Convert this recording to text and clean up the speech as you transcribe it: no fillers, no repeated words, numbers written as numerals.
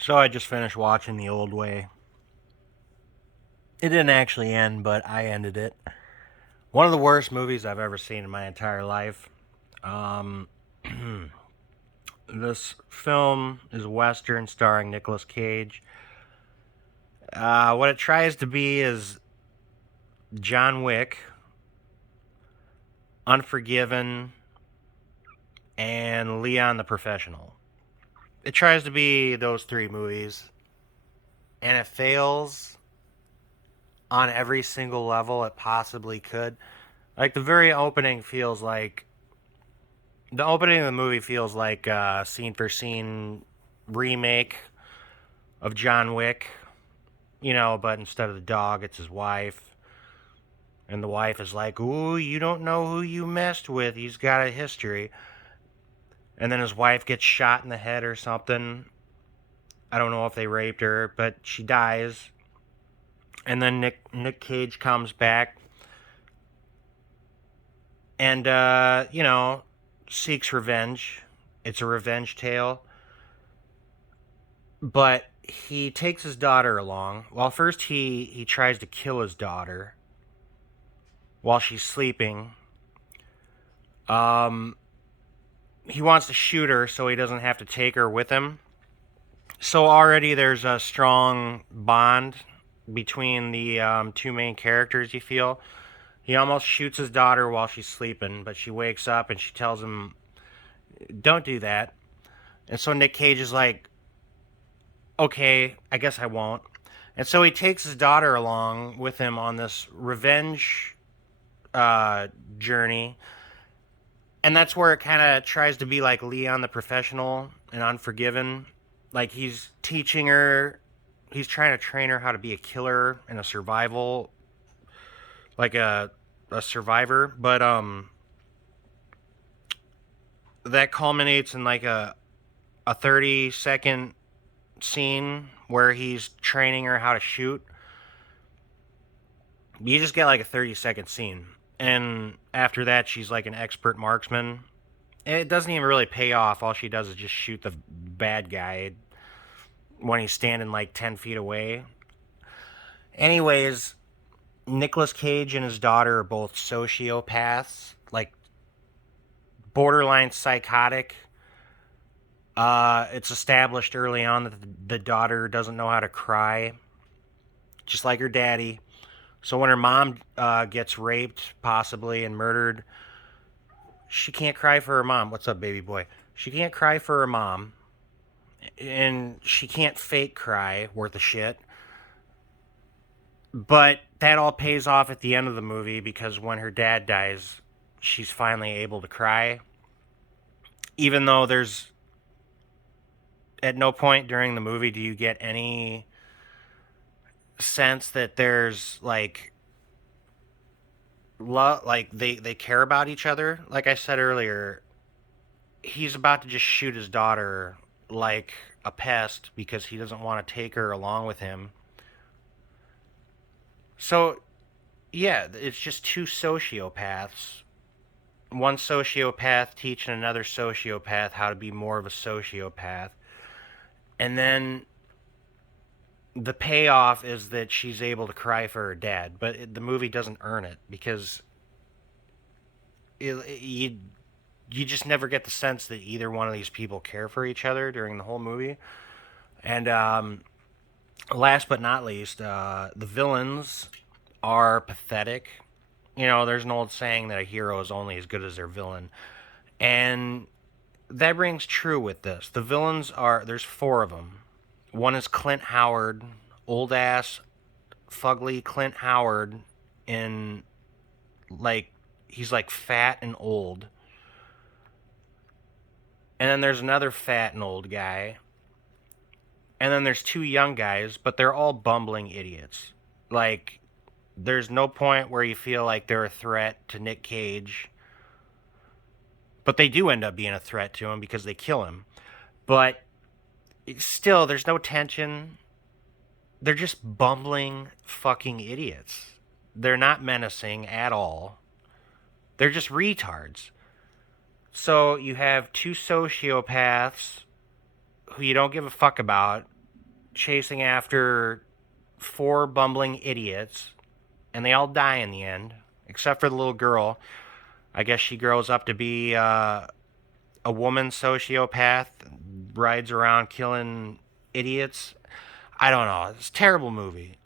So I just finished watching The Old Way. It didn't actually end, but I ended it. One of the worst movies I've ever seen in my entire life. Um, this film is a western starring Nicolas Cage. What it tries to be is John Wick, Unforgiven, and Leon the Professional. It tries to be those three movies, and it fails on every single level it possibly could. Like the very opening feels like the opening of the movie feels like a scene for scene remake of John Wick, but instead of the dog, it's his wife. And the wife is like, "Ooh, you don't know who you messed with. He's got a history." And then his wife gets shot in the head or something. I don't know if they raped her, but she dies. And then Nick Cage comes back and seeks revenge. It's a revenge tale. But he takes his daughter along. Well, first he tries to kill his daughter while she's sleeping. Um, he wants to shoot her so he doesn't have to take her with him. So already there's a strong bond between the two main characters. You feel he almost shoots his daughter while she's sleeping, but she wakes up and she tells him, "Don't do that." And so Nick Cage is like, "Okay, I guess I won't." And so he takes his daughter along with him on this revenge uh, journey, and that's where it kind of tries to be like Leon the Professional and Unforgiven. Like he's trying to train her how to be a killer and a survival, like a survivor. But that culminates in like a 30-second scene where he's training her how to shoot. You just get like a 30-second scene, and after that she's like an expert marksman. And it doesn't even really pay off. All she does is just shoot the bad guy when he's standing like 10 feet away. Anyways, Nicolas Cage and his daughter are both sociopaths, like borderline psychotic. It's established early on that the daughter doesn't know how to cry, just like her daddy. So when her mom gets raped, possibly, and murdered, she can't cry for her mom. What's up, baby boy? She can't cry for her mom, and she can't fake cry worth a shit. But that all pays off at the end of the movie because when her dad dies, she's finally able to cry. Even though there's at no point during the movie do you get any sense that there's like love, like they care about each other. Like I said earlier, he's about to just shoot his daughter like a pest because he doesn't want to take her along with him. So, yeah, it's just two sociopaths. One sociopath teaching another sociopath how to be more of a sociopath. And then the payoff is that she's able to cry for her dad, but the movie doesn't earn it because you just never get the sense that either one of these people care for each other during the whole movie. And last but not least, the villains are pathetic. There's an old saying that a hero is only as good as their villain, and that rings true with this. The villains are there's four of them. One is Clint Howard, old ass, fugly Clint Howard, in like he's like fat and old. And then there's another fat and old guy. And then there's two young guys, but they're all bumbling idiots. Like there's no point where you feel like they're a threat to Nick Cage, but they do end up being a threat to him because they kill him. But still, there's no tension. They're just bumbling fucking idiots. They're not menacing at all. They're just retards. So you have two sociopaths who you don't give a fuck about, chasing after four bumbling idiots, and they all die in the end, except for the little girl. I guess she grows up to be a woman sociopath, rides around killing idiots. I don't know. It's a terrible movie.